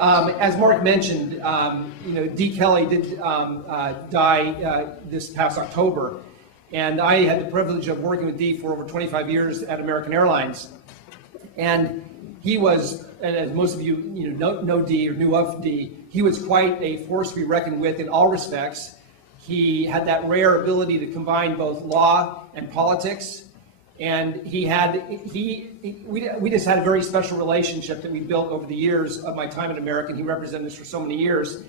As Mark mentioned, Dee Kelly did die this past October, and I had the privilege of working with Dee for over 25 years at American Airlines. And he was, and as most of you know Dee or knew of Dee, he was quite a force to be reckoned with in all respects. He had that rare ability to combine both law and politics. And we just had a very special relationship that we built over the years of my time at American. He represented us for so many years.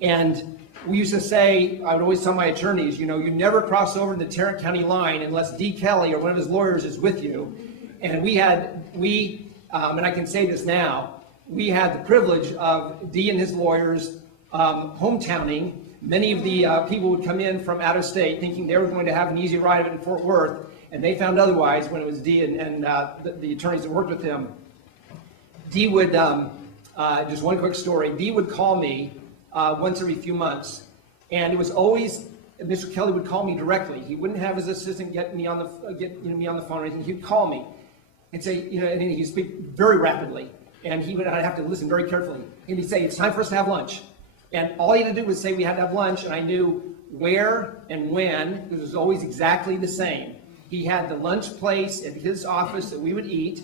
And we used to say, I would always tell my attorneys, you never cross over the Tarrant County line unless Dee Kelly or one of his lawyers is with you. And and I can say this now, we had the privilege of Dee and his lawyers hometowning. Many of the people would come in from out of state thinking they were going to have an easy ride of it in Fort Worth. And they found otherwise when it was Dee and the attorneys that worked with him. Dee would, just one quick story, Dee would call me once every few months. And it was always, Mr. Kelly would call me directly. He wouldn't have his assistant get me on the phone or anything. He'd call me and say, and he'd speak very rapidly. And I'd have to listen very carefully. And he'd say, it's time for us to have lunch. And all he had to do was say we had to have lunch, and I knew where and when, because it was always exactly the same. He had the lunch place at his office that we would eat.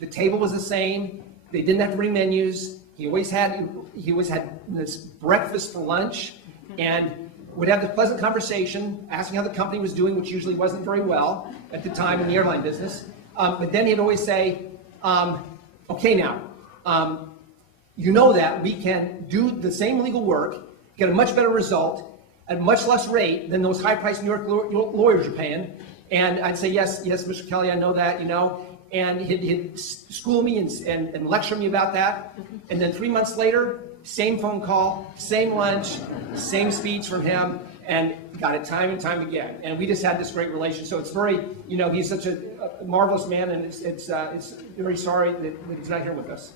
The table was the same. They didn't have to bring menus. He always had this breakfast for lunch, and would have this pleasant conversation, asking how the company was doing, which usually wasn't very well at the time in the airline business. But then he'd always say, okay now, that we can do the same legal work, get a much better result at much less rate than those high-priced New York lawyers are paying. And I'd say, yes, Mr. Kelly, I know that, and he'd school me and lecture me about that. And then 3 months later, same phone call, same lunch, same speech from him, and got it time and time again. And we just had this great relationship. So it's very, he's such a marvelous man, and it's very sorry that he's not here with us.